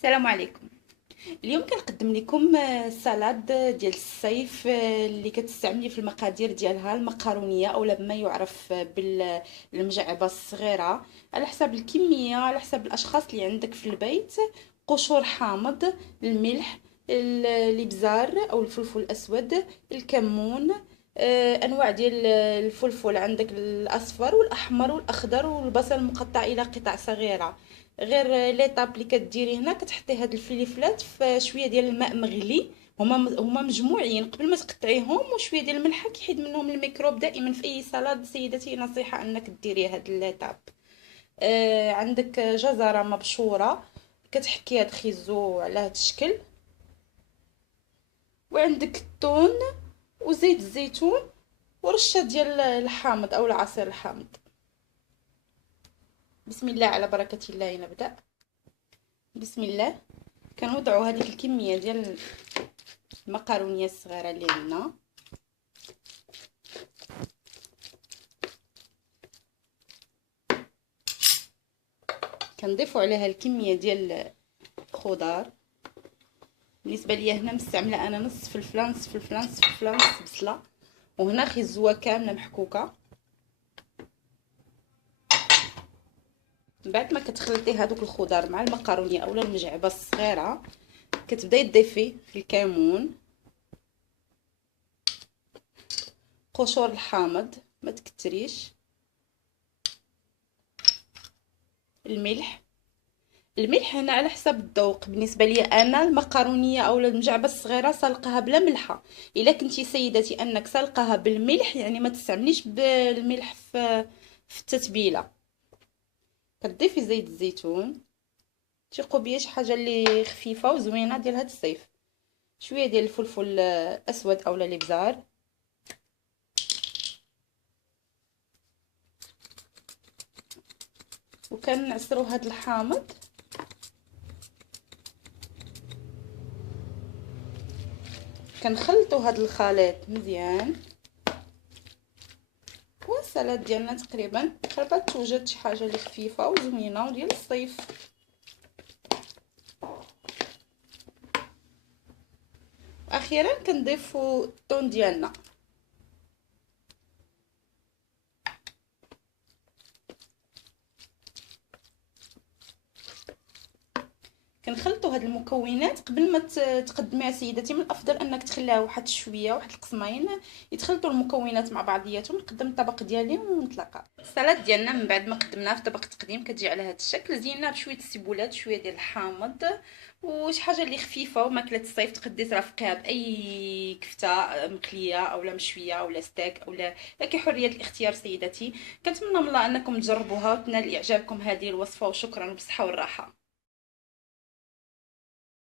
السلام عليكم. اليوم كنقدم لكم سلطة ديال الصيف، اللي كتستعملي في المقادير ديالها المقارونيه اولا بما يعرف بالمجعبه الصغيره، على حسب الكميه، على حسب الاشخاص اللي عندك في البيت. قشور حامض، الملح، الابزار او الفلفل الاسود، الكمون، انواع ديال الفلفل، عندك الاصفر والاحمر والاخضر، والبصل المقطع الى قطع صغيره. غير ليطاب اللي كديري هنا، كتحطي هاد الفلفلات في شويه ديال الماء مغلي، هما مجموعين قبل ما تقطعيهم، وشويه ديال الملح كيحيد منهم الميكروب. دائما في اي سلطه سيدتي نصيحه انك ديري هاد الليطاب. عندك جزره مبشوره، كتحكي هاد خيزو على هاد الشكل، وعندك الثوم وزيت الزيتون ورشه ديال الحامض او العصير الحامض. بسم الله على بركه الله نبدا. بسم الله. كنوضعوا هذيك الكميه ديال المقارونيه الصغيره اللي عندنا، كنضيفوا عليها الكميه ديال الخضار. بالنسبه ليا هنا مستعمله انا نص فلفله، نص فلفله، نص فلفله، نص بصله، وهنا خزوه كامله محكوكه. من بعد ما كتخلطي هذوك الخضار مع المقارونيه اولا المجعبه الصغيره، كتبداي تضيفي الكمون، قشور الحامض ما تكتريش، الملح. الملح هنا على حسب الذوق. بالنسبه لي انا المقارونيه او المجعبه الصغيره سلقها بلا ملحه. الا كنتي سيدتي انك سلقها بالملح، يعني ما تستعمليش بالملح في التتبيله. كتضيفي زيت الزيتون، تيقوا بيا شي حاجه اللي خفيفه وزوينه ديال هاد الصيف. شويه ديال الفلفل الاسود اولا الابزار، وكنعصروا هاد الحامض. كنخلطوا هاد الخليط مزيان. والسلطه ديالنا تقريبا قربت توجد شي حاجه اللي خفيفه وزوينه وديال الصيف. اخيرا كنضيفوا الثوم ديالنا، كنخلطوا هاد المكونات قبل ما تقدميها سيدتي. من الافضل انك تخليها واحد شويه، واحد القسمين، يتخلطوا المكونات مع بعضياتهم. نقدم الطبق ديالي ونتلاقى. السلطه ديالنا من بعد ما قدمناها في طبق تقديم كتجي على هذا الشكل. زيناها بشويه السيبولات، شويه ديال الحامض، وشي حاجه اللي خفيفه وماكله الصيف. تقدري ترافقيها باي كفته مقليه اولا مشويه اولا ستيك اولا، لك حريه الاختيار سيدتي. كنتمنى من الله انكم تجربوها وتنال اعجابكم هذه الوصفه، وشكرا وبصحه والراحه.